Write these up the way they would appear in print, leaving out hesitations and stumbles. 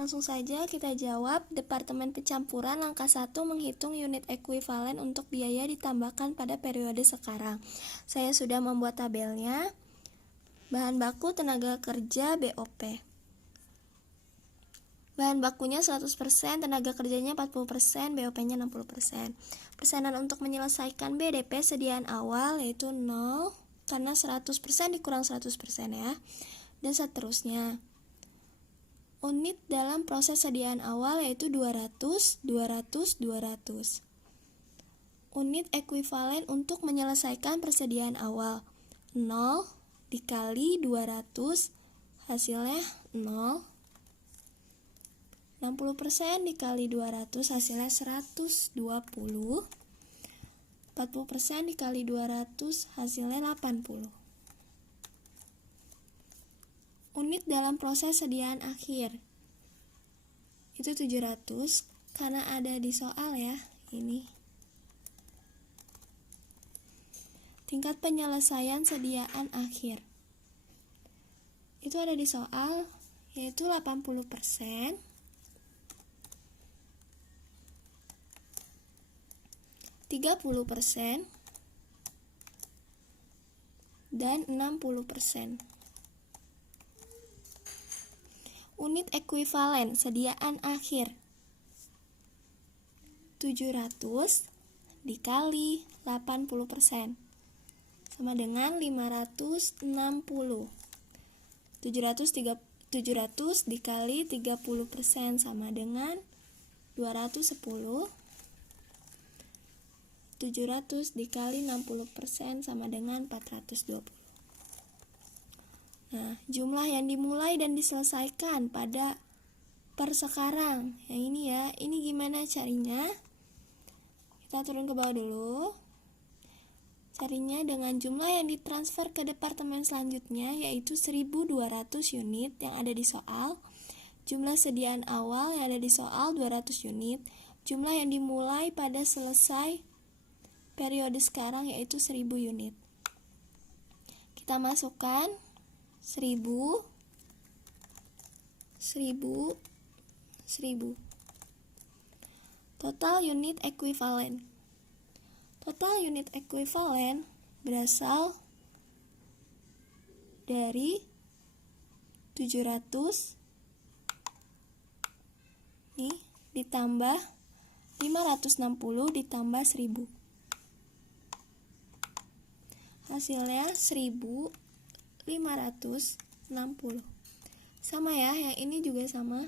Langsung saja kita jawab. Departemen Pencampuran langkah 1 menghitung unit ekuivalen untuk biaya ditambahkan pada periode sekarang. Saya sudah membuat tabelnya. Bahan baku tenaga kerja BOP. Bahan bakunya 100%, tenaga kerjanya 40%, BOP-nya 60%. Persenan untuk menyelesaikan BDP sediaan awal yaitu 0, karena 100% dikurang 100% ya. Dan seterusnya. Unit dalam proses sediaan awal yaitu 200, 200, 200. Unit ekuivalen untuk menyelesaikan persediaan awal 0 dikali 200, hasilnya 0. 60% dikali 200 hasilnya 120. 40% dikali 200 hasilnya 80. Unit dalam proses sediaan akhir itu 700, karena ada di soal ya, ini. Tingkat penyelesaian sediaan akhir itu ada di soal, yaitu 80%, 30%, dan 60%. Unit ekuivalen sediaan akhir 700 dikali 80% sama dengan 560. 700 dikali 30% sama dengan 210. 700 dikali 60% sama dengan 420. Nah, jumlah yang dimulai dan diselesaikan pada per sekarang. Yang ini ya, ini gimana carinya? Kita turun ke bawah dulu. Carinya dengan jumlah yang ditransfer ke departemen selanjutnya, yaitu 1200 unit yang ada di soal. Jumlah sediaan awal yang ada di soal 200 unit. Jumlah yang dimulai pada selesai periode sekarang yaitu 1000 unit. Kita masukkan 1000, 1000, 1000. Total unit ekuivalen. Total unit ekuivalen berasal dari 700 nih ditambah 560 ditambah 1000. Hasilnya 1560. Sama ya, yang ini juga sama.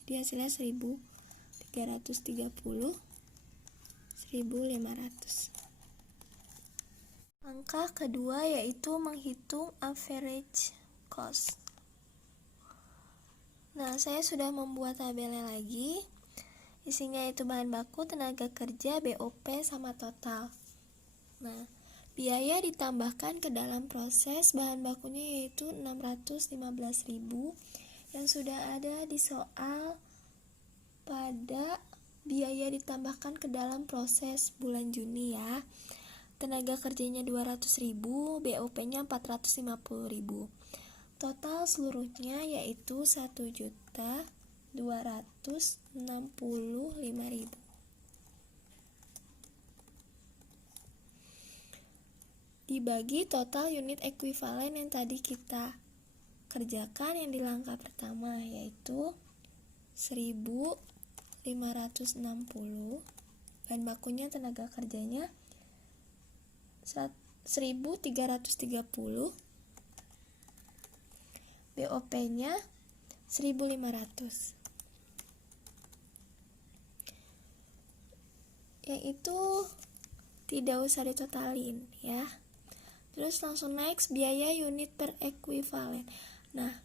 Jadi hasilnya 1330, 1500. Langkah kedua yaitu menghitung average cost. Nah, saya sudah membuat tabelnya lagi. Isinya itu bahan baku, tenaga kerja, BOP, sama total. Nah, biaya ditambahkan ke dalam proses bahan bakunya yaitu 615.000 yang sudah ada di soal pada biaya ditambahkan ke dalam proses bulan Juni ya. Tenaga kerjanya 200.000, BOP-nya 450.000. Total seluruhnya yaitu 1.265.000. Dibagi total unit ekuivalen yang tadi kita kerjakan yang di langkah pertama yaitu 1560. Bahan bakunya tenaga kerjanya 1330. BOP-nya 1500. Yang itu tidak usah ditotalin ya. Terus langsung next, biaya unit per ekuivalen. Nah,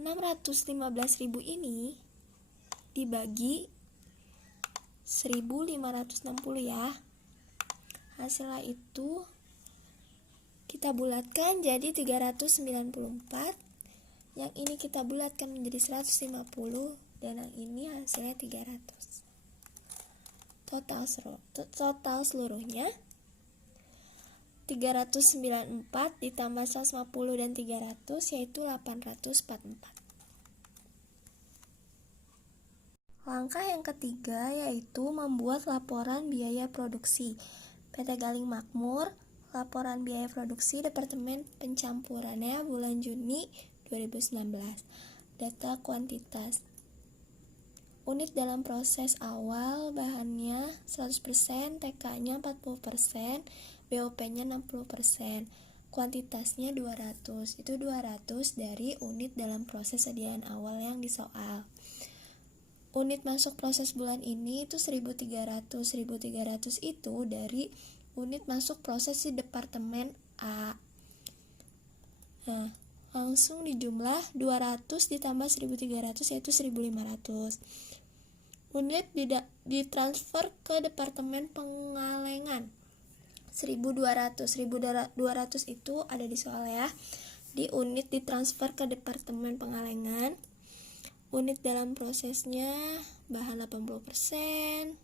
615.000 ini dibagi 1560 ya. Hasilnya itu kita bulatkan jadi 394. Yang ini kita bulatkan menjadi 150 dan yang ini hasilnya 300. Total seluruhnya 394 ditambah 150 dan 300 yaitu 844. Langkah yang ketiga yaitu membuat laporan biaya produksi. PT Galling Makmur, laporan biaya produksi Departemen Pencampurannya bulan Juni 2019. Data kuantitas. Unit dalam proses awal bahannya 100%, TK-nya 40%, BOP-nya 60%. Kuantitasnya 200. Itu 200 dari unit dalam proses sediaan awal yang disoal. Unit masuk proses bulan ini itu 1.300. 1.300 itu dari unit masuk proses di Departemen A. Nah, langsung dijumlah 200 ditambah 1.300 yaitu 1.500. Unit ditransfer ke Departemen Pengalengan 1.200. 1.200 itu ada di soal ya. Di unit ditransfer ke Departemen Pengalengan. Unit dalam prosesnya bahan 80%,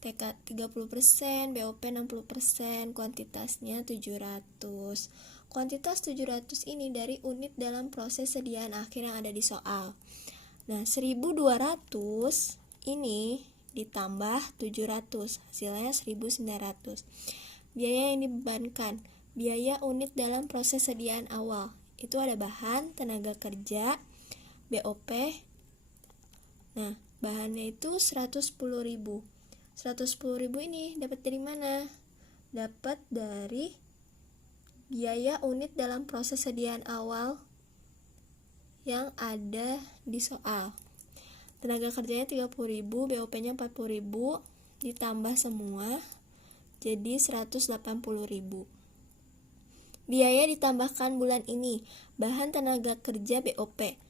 TK 30%, BOP 60%, kuantitasnya 700. Kuantitas 700 ini dari unit dalam proses sediaan akhir yang ada di soal. Nah, 1.200 ini ditambah 700, hasilnya 1.900. Biaya yang dibebankan, biaya unit dalam proses sediaan awal. Itu ada bahan, tenaga kerja, BOP. Nah, bahannya itu 110.000. 110.000 ini dapat dari mana? Dapat dari biaya unit dalam proses sediaan awal yang ada di soal. Tenaga kerjanya 30.000, BOP-nya 40.000, ditambah semua jadi 180.000. Biaya ditambahkan bulan ini, bahan, tenaga kerja, BOP.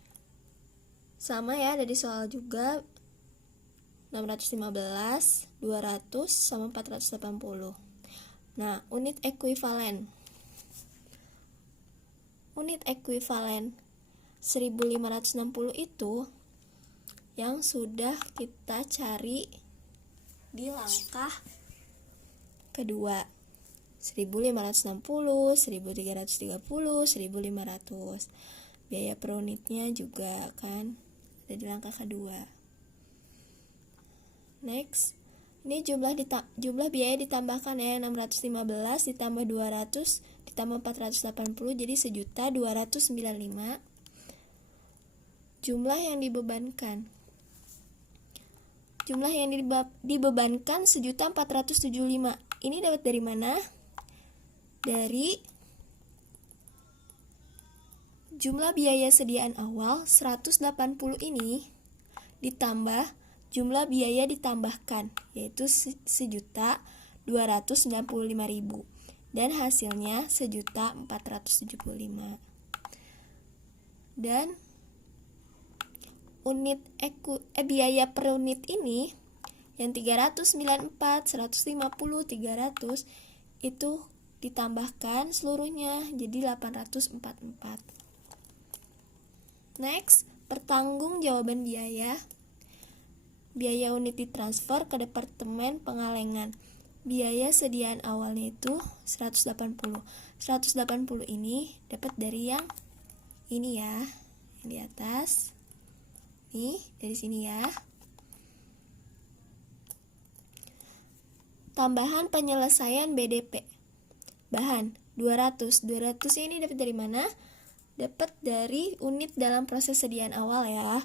Sama ya, ada di soal juga 615, 200, sama 480. Nah, unit ekuivalen. Unit ekuivalen 1.560 itu yang sudah kita cari di langkah kedua. 1.560, 1.330, 1.500. Biaya per unitnya juga kan ada di langkah kedua. Next, ini jumlah biaya ditambahkan ya, 615 ditambah 200 ditambah 480 jadi 1.295.000. Jumlah yang dibebankan. Jumlah yang dibebankan 1.475. Ini dapat dari mana? Dari jumlah biaya sediaan awal 180 ini ditambah jumlah biaya ditambahkan, yaitu 1.295.000, dan hasilnya 1.475.000. Dan unit biaya per unit ini yang 394, 150, 300 itu ditambahkan seluruhnya jadi 844. Next, pertanggungjawaban biaya. Biaya unit ditransfer ke Departemen Pengalengan. Biaya sediaan awalnya itu 180. 180 ini dapat dari yang ini ya, yang di atas. Nih, dari sini ya. Tambahan penyelesaian BDP. Bahan 200. 200 ini dapat dari mana? Dapat dari unit dalam proses sediaan awal ya.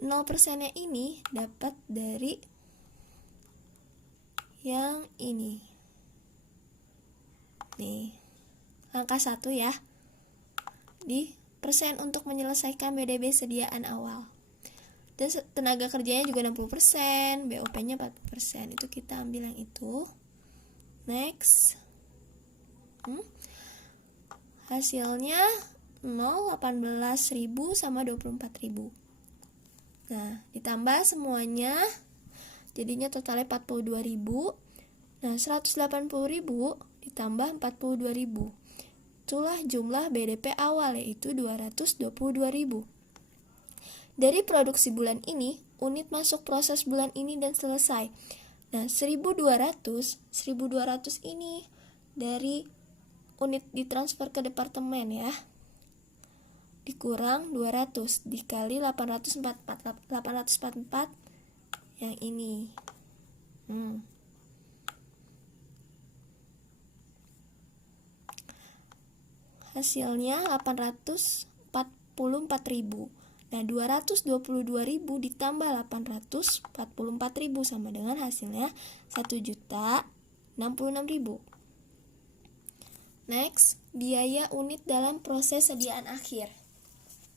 0%-nya ini dapat dari yang ini. Nih, angka 1 ya. Di persen untuk menyelesaikan BDB sediaan awal. Dan tenaga kerjanya juga 60%, BOP-nya 40%. Itu kita ambil yang itu. Next. Hasilnya 18.000 sama 24.000. Nah, ditambah semuanya jadinya totalnya 42.000. Nah, 180.000 ditambah 42.000. Itulah jumlah BDP awal, yaitu 222.000. Dari produksi bulan ini, unit masuk proses bulan ini dan selesai. Nah, 1.200 ini dari unit ditransfer ke departemen ya. dikurang 200 dikali 844 yang ini. Hasilnya 844.000. Nah, 222.000 ditambah 844.000 sama dengan hasilnya 1.066.000. Next, biaya unit dalam proses sediaan akhir.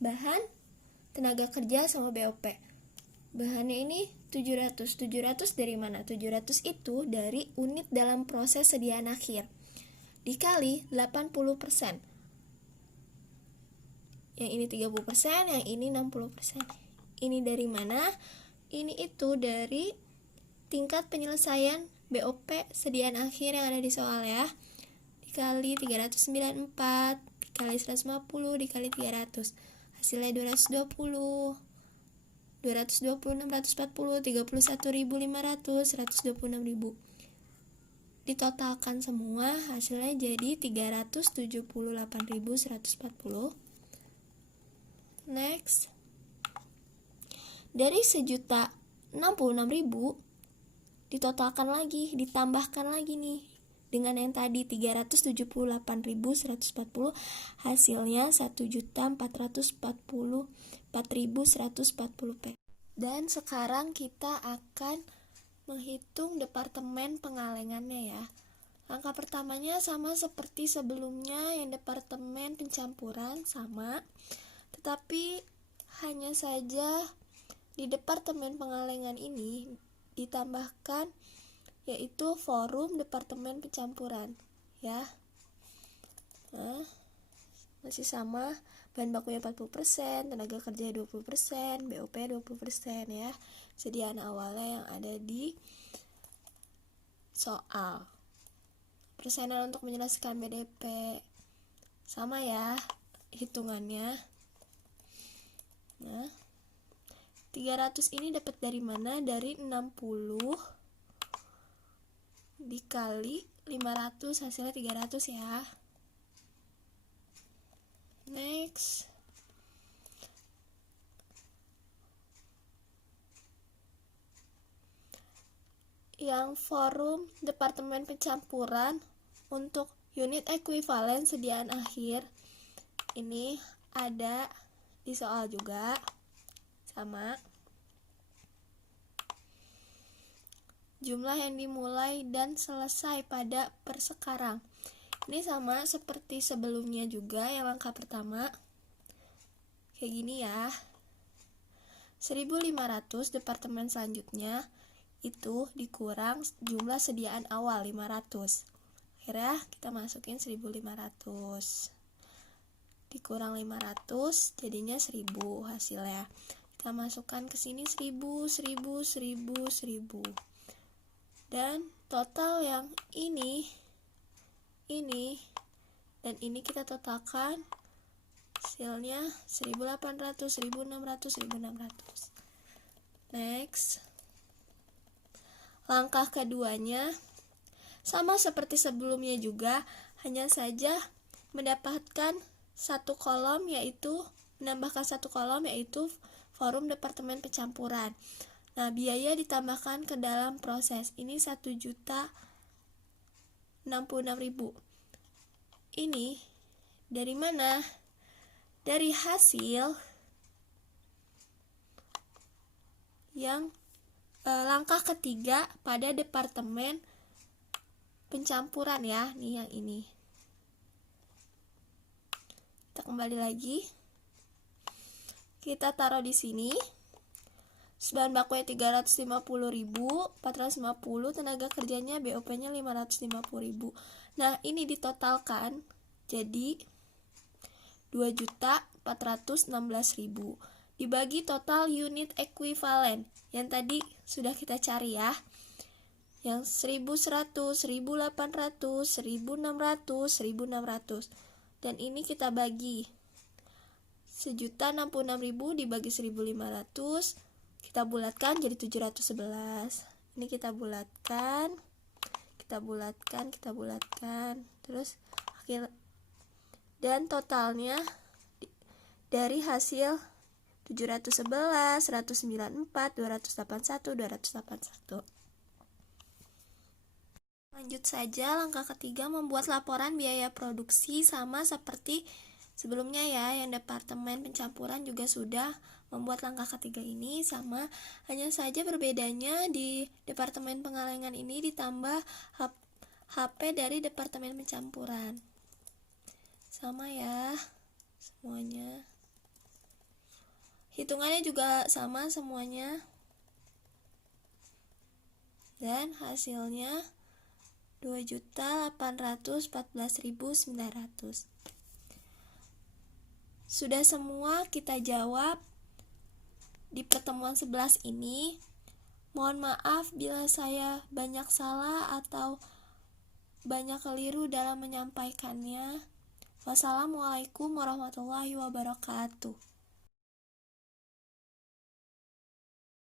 Bahan, tenaga kerja sama BOP. Bahannya ini 700. 700 dari mana? 700 itu dari unit dalam proses sediaan akhir. Dikali 80%. Yang ini 30%, yang ini 60%. Ini dari mana? Ini itu dari tingkat penyelesaian BOP sediaan akhir yang ada di soal ya. Dikali 394, dikali 150, dikali 300. Hasilnya 220. 220, 640, 31.500, 126.000. Ditotalkan semua, hasilnya jadi 378.140. Next, dari 1.066.000 ditotalkan lagi, ditambahkan lagi nih dengan yang tadi 378.140, hasilnya 1.444.140 P. Dan sekarang kita akan menghitung departemen pengalengannya ya. Langkah pertamanya sama seperti sebelumnya, yang departemen pencampuran sama, tetapi hanya saja di departemen pengalengan ini ditambahkan yaitu forum departemen pencampuran ya. Nah, masih sama, bahan bakunya 40%, tenaga kerja 20%, BOP 20% ya. Sediaan awalnya yang ada di soal. Persenan untuk menjelaskan BDP sama ya hitungannya. Nah, 300 ini dapat dari mana? Dari 60 dikali 500, hasilnya 300 ya. Next, yang forum departemen pencampuran untuk unit ekuivalen sediaan akhir ini ada di soal juga sama. Jumlah yang dimulai dan selesai pada persekarang. Ini sama seperti sebelumnya juga, yang langkah pertama kayak gini ya. 1.500 departemen selanjutnya itu dikurang jumlah sediaan awal 500. Akhirnya kita masukin 1.500 dikurang 500 jadinya 1.000 hasilnya. Kita masukkan ke sini 1.000, 1.000, 1.000, 1.000. Dan total yang ini dan ini kita totalkan, hasilnya 1.800, 1.600, 1.600. Next, langkah keduanya sama seperti sebelumnya juga, hanya saja mendapatkan satu kolom, yaitu menambahkan satu kolom, yaitu forum departemen pencampuran. Nah, biaya ditambahkan ke dalam proses. Ini 1.066.000. Ini dari mana? Dari hasil yang langkah ketiga pada departemen pencampuran ya, nih yang ini. Kita kembali lagi. Kita taruh di sini. Bahan bakunya 350.000, 450, tenaga kerjanya BOP-nya 550.000. Nah, ini ditotalkan jadi 2.416.000. Dibagi total unit ekuivalen yang tadi sudah kita cari ya. Yang 1.100, 1.800, 1.600, 1.600. Dan ini kita bagi 1.066.000 dibagi 1.500, kita bulatkan jadi 711. Ini kita bulatkan, terus akhir, dan totalnya dari hasil 711, 194, 281, 281. Lanjut saja, langkah ketiga membuat laporan biaya produksi. Sama seperti sebelumnya ya, yang departemen pencampuran juga sudah membuat langkah ketiga ini sama, hanya saja berbedanya di departemen pengalengan ini ditambah HP dari departemen pencampuran. Sama ya semuanya. Hitungannya juga sama semuanya. Dan hasilnya 2.814.900. Sudah semua kita jawab di pertemuan 11 ini. Mohon maaf bila saya banyak salah atau banyak keliru dalam menyampaikannya. Wassalamualaikum warahmatullahi wabarakatuh.